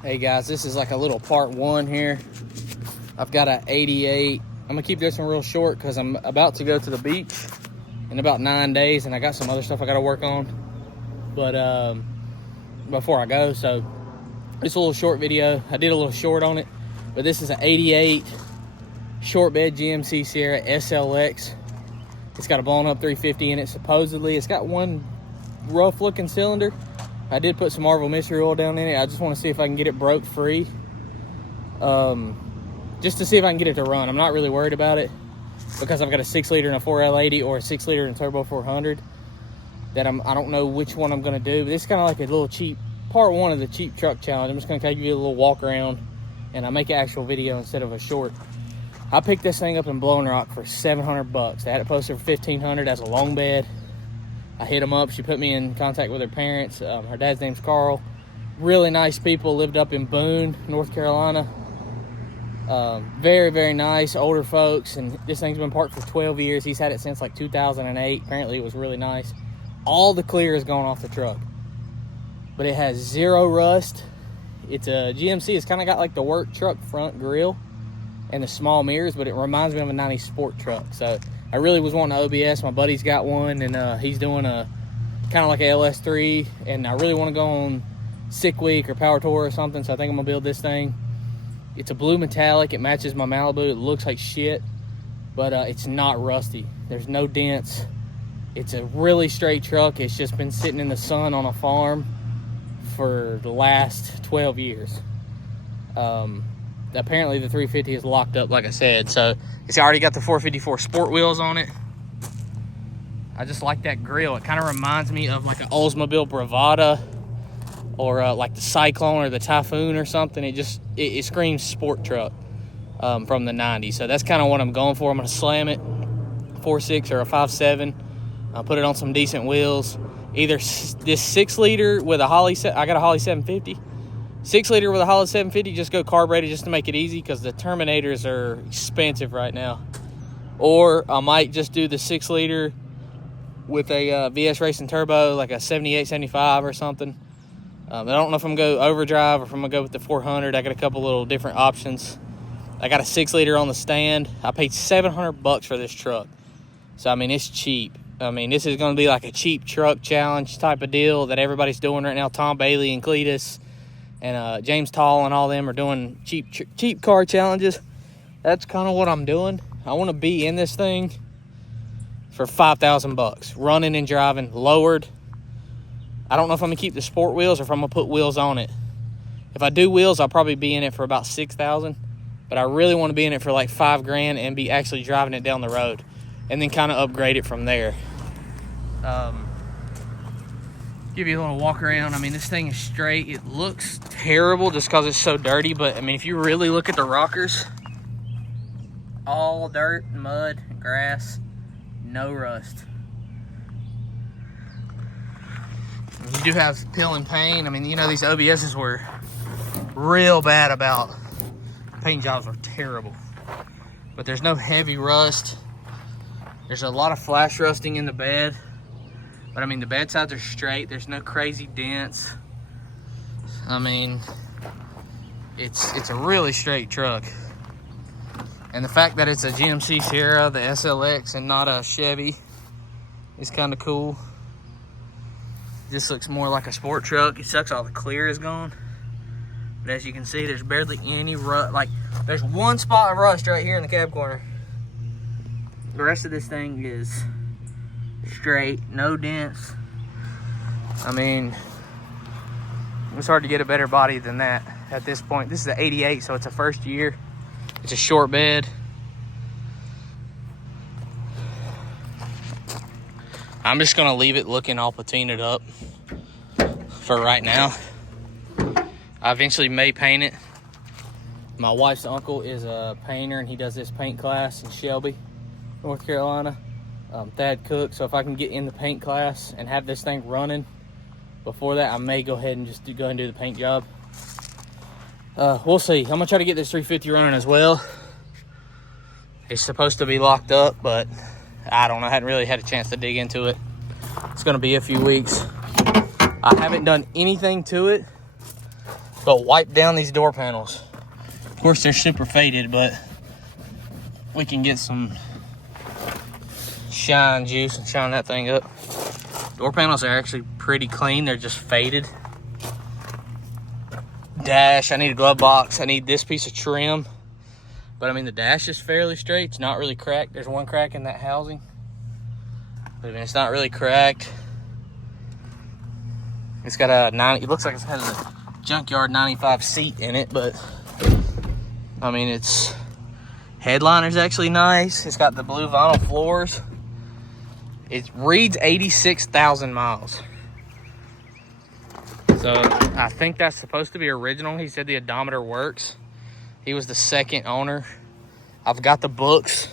Hey guys, this is like a little part one here. I've got an 88. I'm gonna keep this one real short because I'm about to go to the beach in about 9 days, and I got some other stuff I gotta work on. But before I go, so it's a little short video. I did a little short on it, but this is an 88 short bed GMC Sierra SLX. It's got a blown up 350 in it supposedly. It's got one rough looking cylinder. I did put some Marvel Mystery Oil down in it. I just want to see if I can get it broke free. Just to see if I can get it to run. I'm not really worried about it because I've got a 6 liter and a 4L80 or a 6 liter and turbo 400 that I don't know which one I'm going to do. But it's kind of like a little cheap, part one of the cheap truck challenge. I'm just going to take you a little walk around and I make an actual video instead of a short. I picked this thing up in Blowing Rock for $700. They had it posted for $1,500 as a long bed. I hit them up. She put me in contact with her parents. Her dad's name's Carl. Really nice people. Lived up in Boone, North Carolina. Very, very nice, older folks. And this thing's been parked for 12 years. He's had it since like 2008. Apparently it was really nice. All the clear is gone off the truck. But it has zero rust. It's a GMC. It's kind of got like the work truck front grille and the small mirrors, but it reminds me of a 90s sport truck. So I really was wanting an OBS. My buddy's got one, and he's doing a kind of like a LS3, and I really want to go on Sick Week or Power Tour or something, so I think I'm gonna build this thing. It's a blue metallic. It matches my Malibu. It looks like shit, but it's not rusty. There's no dents. It's a really straight truck. It's just been sitting in the sun on a farm for the last 12 years. Apparently the 350 is locked up, like I said. So it's already got the 454 sport wheels on it. I just like that grill. It kind of reminds me of like an Oldsmobile Bravada or like the Cyclone or the Typhoon or something. It screams sport truck from the 90s. So that's kind of what I'm going for. I'm going to slam it 4.6 or a 5.7. I'll put it on some decent wheels. Either this 6 liter with a Holley, I got a Holley 750. 6 liter with a Holley 750, just go carbureted just to make it easy because the Terminators are expensive right now. Or I might just do the 6 liter with a VS Racing Turbo, like a 78, 75 or something. I don't know if I'm going to go overdrive or if I'm going to go with the 400. I got a couple little different options. I got a 6 liter on the stand. I paid $700 for this truck. So, I mean, it's cheap. I mean, this is going to be like a cheap truck challenge type of deal that everybody's doing right now. Tom Bailey and Cletus and James Tall and all them are doing cheap car challenges. That's kind of what I'm doing. I want to be in this thing for $5,000, running and driving, lowered. I don't know if I'm gonna keep the sport wheels or if I'm gonna put wheels on it. If I do wheels, I'll probably be in it for about $6,000, but I really want to be in it for like $5,000 and be actually driving it down the road, and then kind of upgrade it from there. Give you a little walk around. I mean, this thing is straight. It looks terrible just because it's so dirty, but I mean, if you really look at the rockers, all dirt, mud, grass, no rust. You do have peel and paint. I mean, you know, these OBSs were real bad about paint jobs, were terrible, but there's no heavy rust. There's a lot of flash rusting in the bed. But I mean, the bed sides are straight. There's no crazy dents. I mean, it's a really straight truck. And the fact that it's a GMC Sierra, the SLX, and not a Chevy is kind of cool. Just looks more like a sport truck. It sucks all the clear is gone. But as you can see, there's barely any rust. Like, there's one spot of rust right here in the cab corner. The rest of this thing is straight, no dents. I mean, it's hard to get a better body than that at this point. This is the 88, so it's a first year. It's a short bed. I'm just gonna leave it looking all patinaed up for right now. I eventually may paint it. My wife's uncle is a painter and he does this paint class in Shelby, North Carolina. Thad Cook. So if I can get in the paint class and have this thing running before that, I may go ahead and just go ahead and do the paint job. We'll see. I'm gonna try to get this 350 running as well. It's supposed to be locked up, but I don't know. I hadn't really had a chance to dig into it. It's gonna be a few weeks. I haven't done anything to it but wipe down these door panels. Of course, they're super faded, but we can get some shine juice and shine that thing up. Door panels are actually pretty clean. They're just faded. Dash, I need a glove box. I need this piece of trim. But I mean, the dash is fairly straight. It's not really cracked. There's one crack in that housing, but I mean, it's not really cracked. It's got a 90, it looks like it has a junkyard 95 seat in it, but I mean, its headliner's actually nice. It's got the blue vinyl floors. It reads 86,000 miles. So I think that's supposed to be original. He said the odometer works. He was the second owner. I've got the books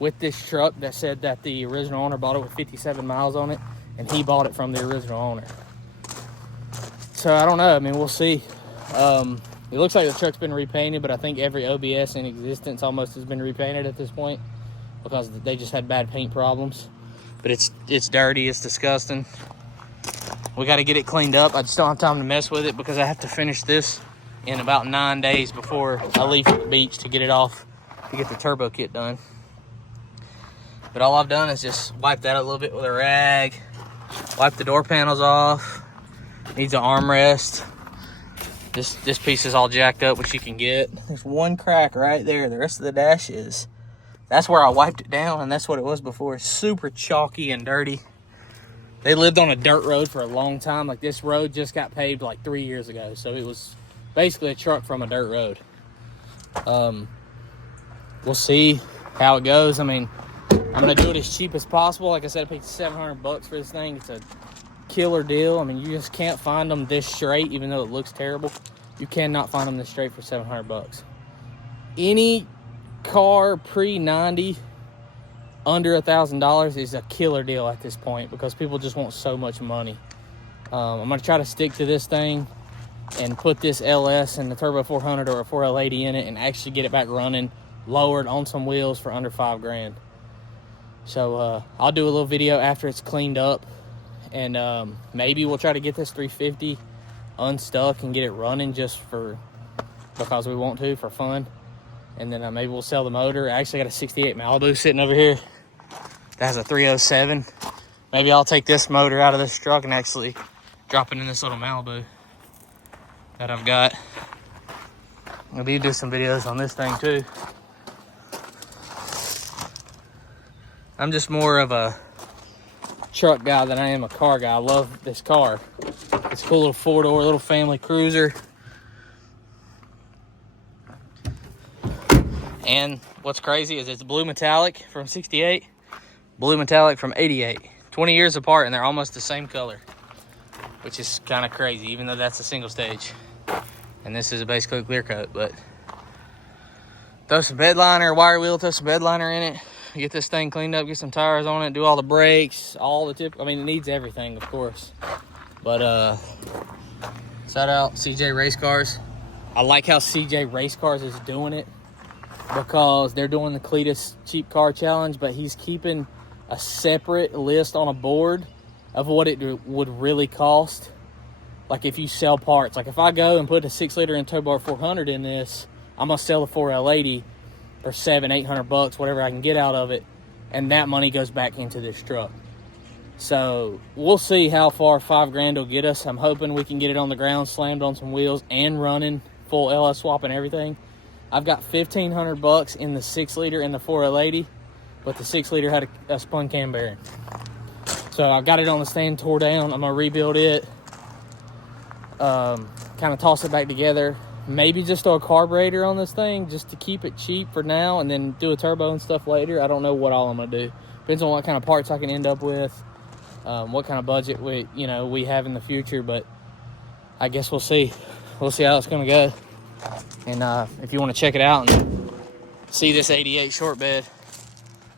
with this truck that said that the original owner bought it with 57 miles on it, and he bought it from the original owner. So I don't know. I mean, we'll see. It looks like the truck's been repainted, but I think every OBS in existence almost has been repainted at this point because they just had bad paint problems. But it's dirty. It's disgusting. We got to get it cleaned up. I just don't have time to mess with it because I have to finish this in about 9 days before I leave for the beach to get it off, to get the turbo kit done. But all I've done is just wipe that a little bit with a rag, wipe the door panels off. Needs an armrest. This piece is all jacked up, which you can get. There's one crack right there. The rest of the dash is. That's where I wiped it down, and that's what it was before. It's super chalky and dirty. They lived on a dirt road for a long time. Like, this road just got paved like 3 years ago. So it was basically a truck from a dirt road. We'll see how it goes. I mean, I'm gonna do it as cheap as possible. Like I said, I paid $700 for this thing. It's a killer deal. I mean, you just can't find them this straight, even though it looks terrible. You cannot find them this straight for $700. Any car pre-90 under $1,000 is a killer deal at this point because people just want so much money. I'm gonna try to stick to this thing and put this LS and the Turbo 400 or a 4L80 in it and actually get it back running, lowered on some wheels for under $5,000. So I'll do a little video after it's cleaned up, and maybe we'll try to get this 350 unstuck and get it running just because we want to, for fun. And then maybe we'll sell the motor. I actually got a 68 Malibu sitting over here that has a 307. Maybe I'll take this motor out of this truck and actually drop it in this little Malibu that I've got. I'll be do some videos on this thing too. I'm just more of a truck guy than I am a car guy. I love this car. It's a cool little four-door, little family cruiser. And what's crazy is it's blue metallic from 68, blue metallic from 88. 20 years apart, and they're almost the same color, which is kind of crazy, even though that's a single stage. And this is basically a clear coat, but throw some bed liner, wire wheel, throw some bed liner in it, get this thing cleaned up, get some tires on it, do all the brakes, all the I mean, it needs everything, of course. But shout out CJ Race Cars. I like how CJ Race Cars is doing it because they're doing the Cletus Cheap Car Challenge, but he's keeping a separate list on a board of what it would really cost. Like if you sell parts, like if I go and put a 6-liter and Turbo 400 in this, I'm gonna sell the 4L80 for $700-800, whatever I can get out of it, and that money goes back into this truck. So we'll see how far $5,000 will get us. I'm hoping we can get it on the ground, slammed on some wheels, and running full LS swap and everything. I've got $1,500 in the 6-liter and the 4L80, but the 6-liter had a spun cam bearing. So I got it on the stand, tore down. I'm gonna rebuild it, kind of toss it back together. Maybe just throw a carburetor on this thing just to keep it cheap for now, and then do a turbo and stuff later. I don't know what all I'm gonna do. Depends on what kind of parts I can end up with, what kind of budget we have in the future. But I guess we'll see. We'll see how it's gonna go. And if you want to check it out and see this 88 short bed,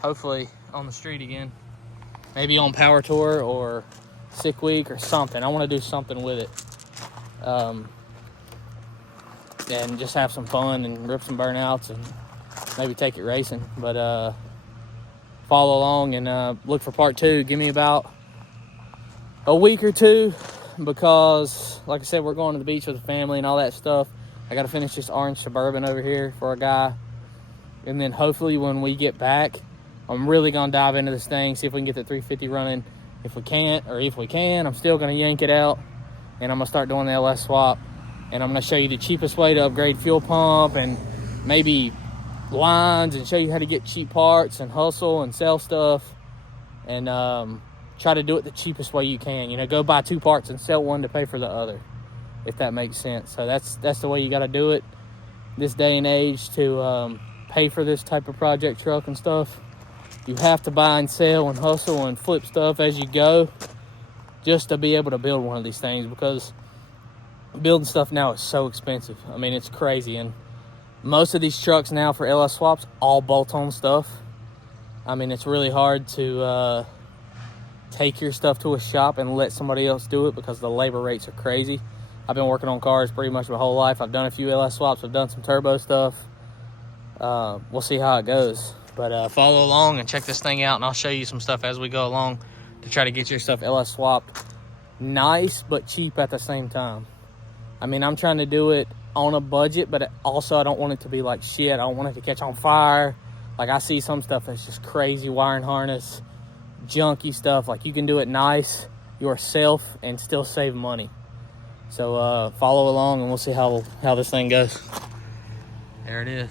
hopefully on the street again, maybe on Power Tour or Sick Week or something. I want to do something with it. And just have some fun and rip some burnouts and maybe take it racing. But follow along and look for part 2. Give me about a week or two, because, like I said, we're going to the beach with the family and all that stuff. I got to finish this orange Suburban over here for a guy. And then hopefully when we get back, I'm really going to dive into this thing, see if we can get the 350 running. If we can't, or if we can, I'm still going to yank it out. And I'm going to start doing the LS swap. And I'm going to show you the cheapest way to upgrade fuel pump and maybe lines, and show you how to get cheap parts and hustle and sell stuff. And try to do it the cheapest way you can. You know, go buy 2 parts and sell one to pay for the other, if that makes sense. So that's the way you got to do it this day and age to pay for this type of project truck and stuff. You have to buy and sell and hustle and flip stuff as you go, just to be able to build one of these things, because building stuff now is so expensive. I mean, it's crazy. And most of these trucks now for LS swaps, all bolt-on stuff. I mean, it's really hard to take your stuff to a shop and let somebody else do it, because the labor rates are crazy. I've been working on cars pretty much my whole life. I've done a few LS swaps. I've done some turbo stuff. We'll see how it goes. But follow along and check this thing out, and I'll show you some stuff as we go along to try to get your stuff LS swapped nice but cheap at the same time. I mean, I'm trying to do it on a budget, but also I don't want it to be like shit. I don't want it to catch on fire. Like, I see some stuff that's just crazy wiring harness, junky stuff. Like, you can do it nice yourself and still save money. So follow along and we'll see how this thing goes. There it is.